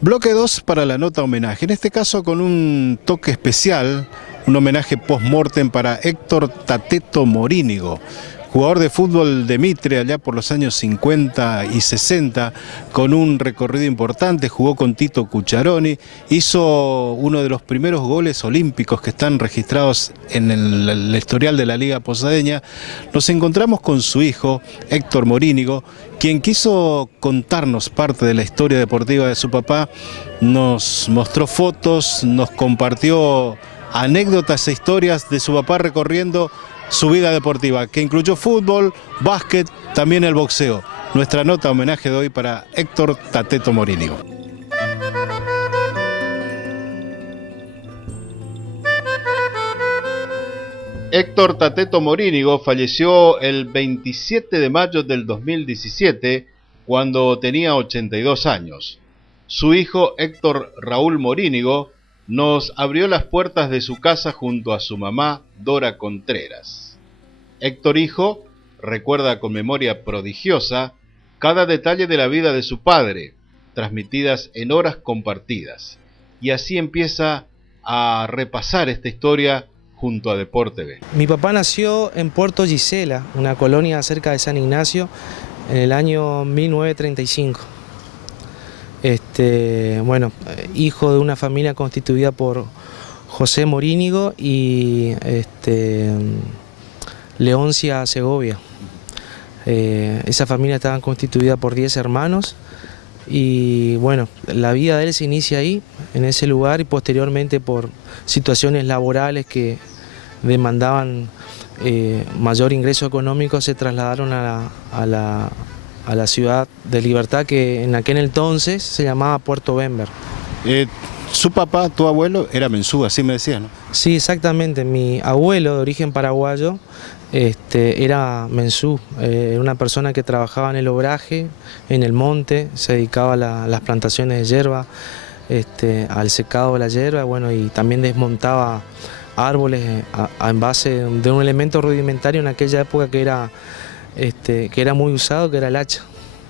Bloque 2 para la nota homenaje, en este caso con un toque especial, un homenaje post-mortem para Héctor Tateto Morínigo, jugador de fútbol de Mitre allá por los años 50 y 60, con un recorrido importante, jugó con Tito Cucharoni, hizo uno de los primeros goles olímpicos que están registrados en el historial de la Liga Posadeña. Nos encontramos con su hijo, Héctor Morínigo, quien quiso contarnos parte de la historia deportiva de su papá, nos mostró fotos, nos compartió anécdotas e historias de su papá recorriendo su vida deportiva, que incluyó fútbol, básquet, también el boxeo. Nuestra nota homenaje de hoy para Héctor Tateto Morínigo. Héctor Tateto Morínigo falleció el 27 de mayo del 2017, cuando tenía 82 años. Su hijo Héctor Raúl Morínigo nos abrió las puertas de su casa junto a su mamá Dora Contreras. Héctor hijo recuerda con memoria prodigiosa cada detalle de la vida de su padre, transmitidas en horas compartidas, y así empieza a repasar esta historia junto a Deport TV. Mi papá nació en Puerto Gisela, una colonia cerca de San Ignacio, en el año 1935. Bueno, hijo de una familia constituida por José Morínigo y Leoncia Segovia. Esa familia estaba constituida por 10 hermanos y bueno, la vida de él se inicia ahí, en ese lugar, y posteriormente por situaciones laborales que demandaban mayor ingreso económico se trasladaron a la ciudad de Libertad, que en aquel entonces se llamaba Puerto Bember. Su papá, tu abuelo, era mensú, así me decías, ¿no? Sí, exactamente. Mi abuelo, de origen paraguayo, era mensú, era una persona que trabajaba en el obraje, en el monte, se dedicaba a las plantaciones de hierba, al secado de la hierba, bueno, y también desmontaba árboles en base de un elemento rudimentario en aquella época que era muy usado, que era el hacha.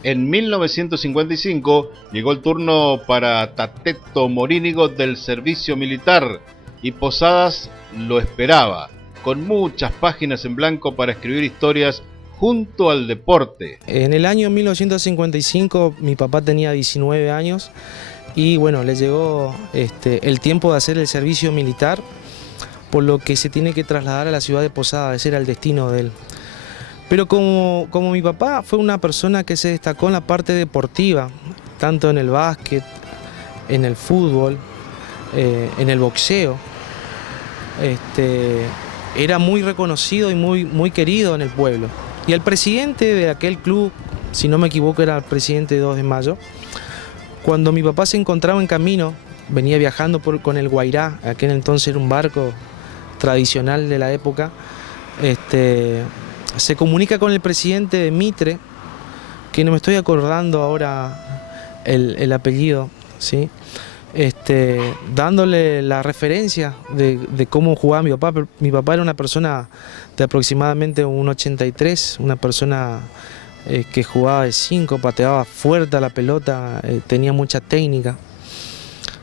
En 1955 llegó el turno para Tateto Morínigo del servicio militar y Posadas lo esperaba, con muchas páginas en blanco para escribir historias junto al deporte. En el año 1955 mi papá tenía 19 años y bueno, le llegó el tiempo de hacer el servicio militar, por lo que se tiene que trasladar a la ciudad de Posadas, ese era el destino de él. Pero como mi papá fue una persona que se destacó en la parte deportiva, tanto en el básquet, en el fútbol, en el boxeo, era muy reconocido y muy querido en el pueblo. Y el presidente de aquel club, si no me equivoco era el presidente de 2 de Mayo, cuando mi papá se encontraba en camino, venía viajando con el Guairá, aquel entonces era un barco tradicional de la época, se comunica con el presidente de Mitre, que no me estoy acordando ahora el apellido, ¿sí? Dándole la referencia de cómo jugaba mi papá. Mi papá era una persona de aproximadamente 1,83, una persona que jugaba de 5, pateaba fuerte a la pelota, tenía mucha técnica.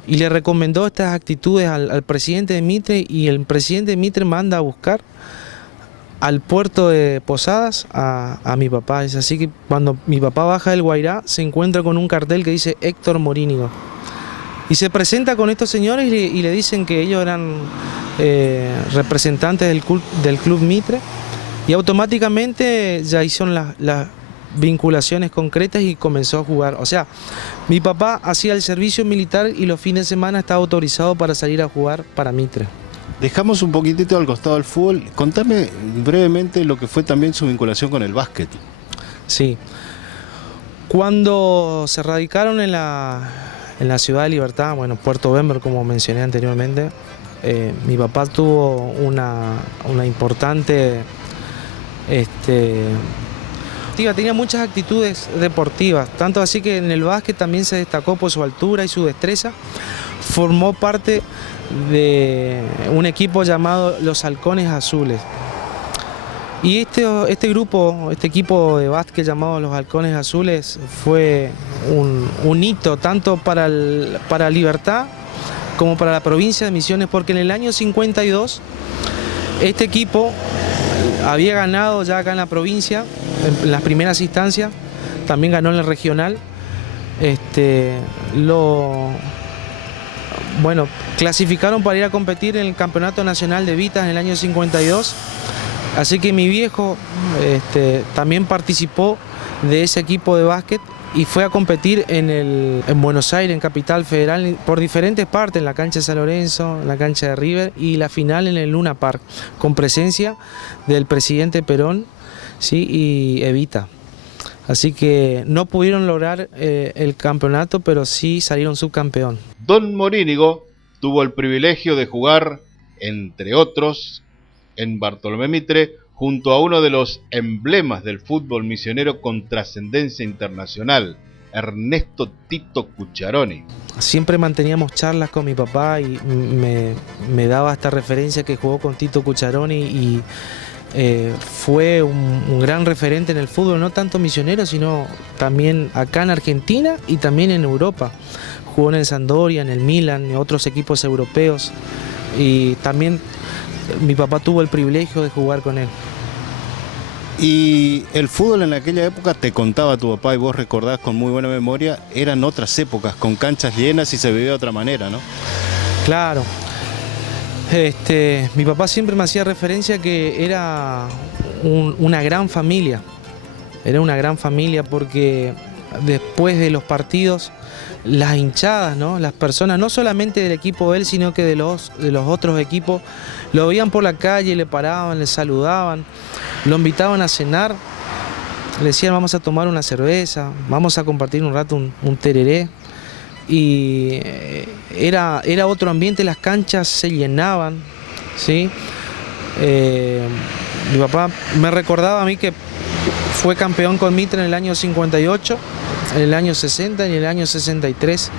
Y le recomendó estas actitudes al presidente de Mitre, y el presidente de Mitre manda a buscar al puerto de Posadas a mi papá. Es así que cuando mi papá baja del Guairá se encuentra con un cartel que dice Héctor Morínigo. Y se presenta con estos señores y le dicen que ellos eran representantes del club Mitre, y automáticamente ya hicieron las vinculaciones concretas y comenzó a jugar. O sea, mi papá hacía el servicio militar y los fines de semana estaba autorizado para salir a jugar para Mitre. Dejamos un poquitito al costado del fútbol. Contame brevemente lo que fue también su vinculación con el básquet. Sí. Cuando se radicaron en la ciudad de Libertad, bueno, Puerto Bember, como mencioné anteriormente, mi papá tuvo una importante... tenía muchas actitudes deportivas, tanto así que en el básquet también se destacó por su altura y su destreza. Formó parte de un equipo llamado Los Halcones Azules. Y este grupo, este equipo de básquet llamado los Halcones Azules fue un hito tanto para Libertad como para la provincia de Misiones, porque en el año 52 este equipo había ganado ya acá en la provincia, en las primeras instancias, también ganó en el regional. Bueno, clasificaron para ir a competir en el Campeonato Nacional de Vitas en el año 52, así que mi viejo también participó de ese equipo de básquet y fue a competir en Buenos Aires, en Capital Federal, por diferentes partes, en la cancha de San Lorenzo, en la cancha de River y la final en el Luna Park, con presencia del presidente Perón, ¿sí? Y Evita. Así que no pudieron lograr el campeonato, pero sí salieron subcampeón. Don Morínigo tuvo el privilegio de jugar, entre otros, en Bartolomé Mitre, junto a uno de los emblemas del fútbol misionero con trascendencia internacional, Ernesto Tito Cucharoni. Siempre manteníamos charlas con mi papá y me daba esta referencia que jugó con Tito Cucharoni y fue un gran referente en el fútbol, no tanto misionero, sino también acá en Argentina y también en Europa. Jugó en el Sampdoria, en el Milan, en otros equipos europeos, y también mi papá tuvo el privilegio de jugar con él. Y el fútbol en aquella época, te contaba tu papá y vos recordás con muy buena memoria, eran otras épocas, con canchas llenas y se vivía de otra manera, ¿no? Claro. Mi papá siempre me hacía referencia que era una gran familia. Era una gran familia porque después de los partidos, las hinchadas, ¿no? Las personas, no solamente del equipo de él, sino que de los otros equipos, lo veían por la calle, le paraban, le saludaban, lo invitaban a cenar, le decían vamos a tomar una cerveza, vamos a compartir un rato un tereré. Y era otro ambiente, las canchas se llenaban, ¿sí? Mi papá me recordaba a mí que fue campeón con Mitre en el año 58, en el año 60 y en el año 63.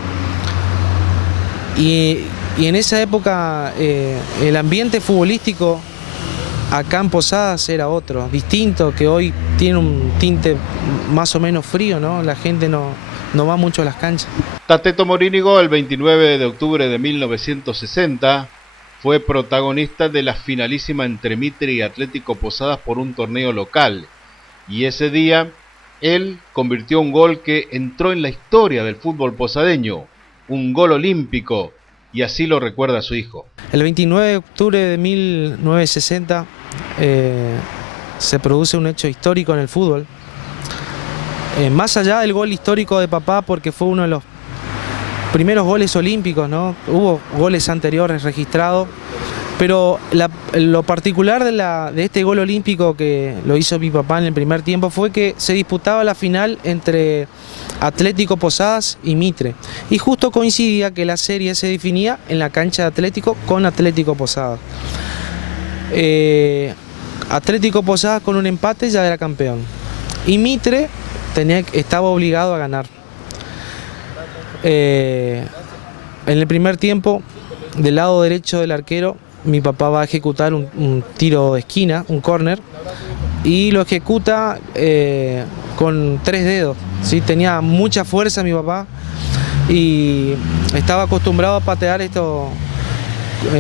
Y en esa época el ambiente futbolístico acá en Posadas era otro, distinto, que hoy tiene un tinte más o menos frío, ¿no? La gente no va mucho a las canchas. Tateto Morínigo, el 29 de octubre de 1960, fue protagonista de la finalísima entre Mitre y Atlético Posadas por un torneo local. Y ese día, él convirtió un gol que entró en la historia del fútbol posadeño, un gol olímpico, y así lo recuerda su hijo. El 29 de octubre de 1960 se produce un hecho histórico en el fútbol. Más allá del gol histórico de papá, porque fue uno de los primeros goles olímpicos, ¿no? Hubo goles anteriores registrados, pero lo particular de este gol olímpico que lo hizo mi papá en el primer tiempo fue que se disputaba la final entre Atlético Posadas y Mitre, y justo coincidía que la serie se definía en la cancha de Atlético con Atlético Posadas. Atlético Posadas con un empate ya era campeón, y Mitre estaba obligado a ganar. En el primer tiempo, del lado derecho del arquero, mi papá va a ejecutar un tiro de esquina, un córner, y lo ejecuta con 3 dedos, ¿sí? Tenía mucha fuerza mi papá y estaba acostumbrado a patear esto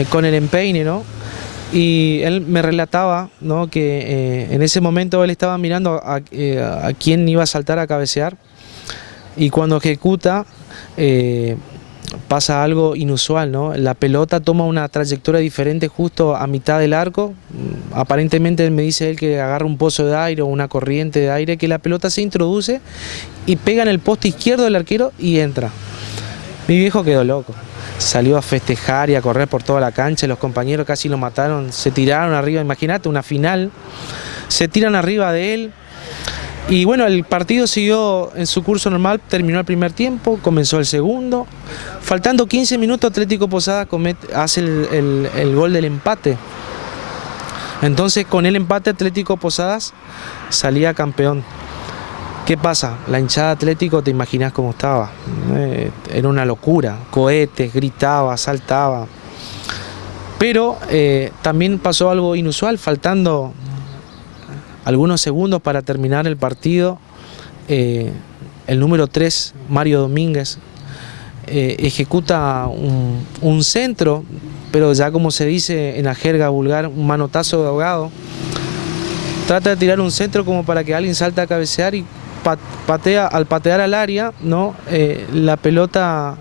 con el empeine, ¿no? Y él me relataba, ¿no?, que en ese momento él estaba mirando a quién iba a saltar a cabecear, y cuando ejecuta pasa algo inusual, ¿no? La pelota toma una trayectoria diferente justo a mitad del arco. Aparentemente me dice él que agarra un pozo de aire o una corriente de aire, que la pelota se introduce y pega en el poste izquierdo del arquero y entra. Mi viejo quedó loco. Salió a festejar y a correr por toda la cancha, los compañeros casi lo mataron, se tiraron arriba, imagínate, una final, se tiran arriba de él. Y bueno, el partido siguió en su curso normal, terminó el primer tiempo, comenzó el segundo. Faltando 15 minutos, Atlético Posadas hace el gol del empate. Entonces, con el empate, Atlético Posadas salía campeón. ¿Qué pasa? La hinchada Atlético, te imaginas cómo estaba. Era una locura, cohetes, gritaba, saltaba. Pero también pasó algo inusual, faltando algunos segundos para terminar el partido, el número 3, Mario Domínguez, ejecuta un centro, pero ya como se dice en la jerga vulgar, un manotazo de ahogado. Trata de tirar un centro como para que alguien salte a cabecear y al patear al área, ¿no? La pelota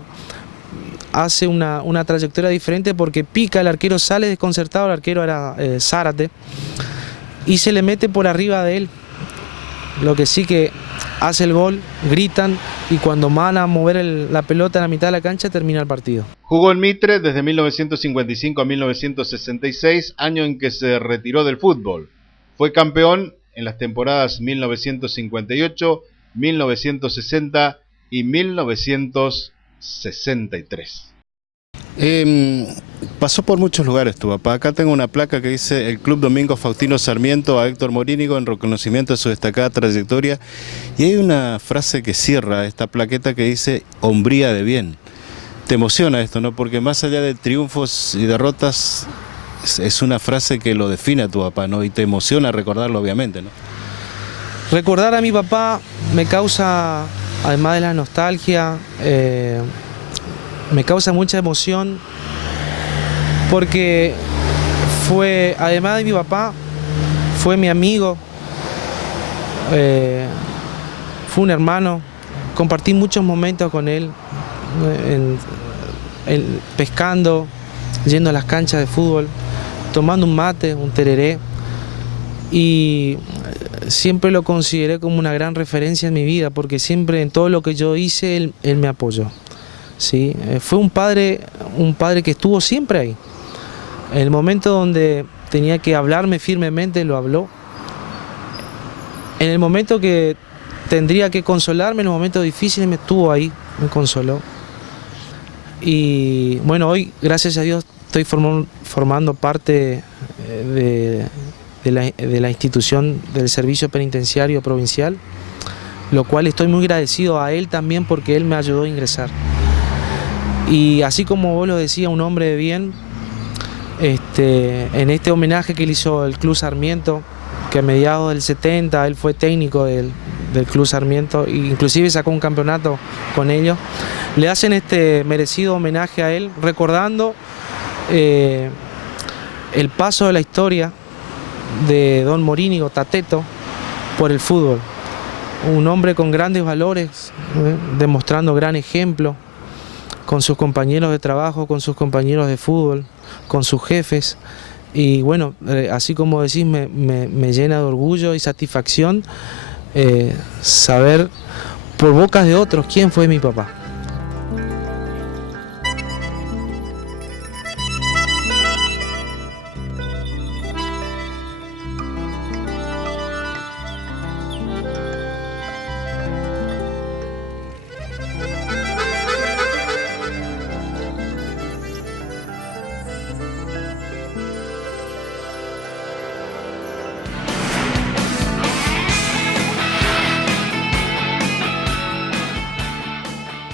hace una trayectoria diferente porque pica, el arquero sale desconcertado, el arquero era Zárate, y se le mete por arriba de él. Lo que sí que hace el gol, gritan, y cuando van a mover la pelota en la mitad de la cancha termina el partido. Jugó en Mitre desde 1955 a 1966, año en que se retiró del fútbol. Fue campeón en las temporadas 1958, 1960 y 1963. Pasó por muchos lugares tu papá. Acá tengo una placa que dice el Club Domingo Faustino Sarmiento a Héctor Morínigo en reconocimiento de su destacada trayectoria, y hay una frase que cierra esta plaqueta que dice hombría de bien. Te emociona esto, ¿no? Porque más allá de triunfos y derrotas, es una frase que lo define a tu papá, ¿no? Y te emociona recordarlo, obviamente, ¿no? Recordar a mi papá me causa, además de la nostalgia, me causa mucha emoción, porque fue, además de mi papá, fue mi amigo, fue un hermano. Compartí muchos momentos con él, pescando, yendo a las canchas de fútbol, tomando un mate, un tereré, y siempre lo consideré como una gran referencia en mi vida, porque siempre en todo lo que yo hice, él me apoyó. ¿Sí? Fue un padre que estuvo siempre ahí. En el momento donde tenía que hablarme firmemente, lo habló. En el momento que tendría que consolarme, en los momentos difíciles, me estuvo ahí, me consoló. Y bueno, hoy, gracias a Dios, estoy formando parte de la institución del Servicio Penitenciario Provincial, lo cual estoy muy agradecido a él también, porque él me ayudó a ingresar. Y así como vos lo decías, un hombre de bien, en este homenaje que le hizo el Club Sarmiento, que a mediados del 70 él fue técnico del Club Sarmiento, e inclusive sacó un campeonato con ellos, le hacen este merecido homenaje a él, recordando el paso de la historia de don Morínigo, Tateto, por el fútbol. Un hombre con grandes valores, demostrando gran ejemplo con sus compañeros de trabajo, con sus compañeros de fútbol, con sus jefes. Y bueno, así como decís, me llena de orgullo y satisfacción saber por bocas de otros quién fue mi papá.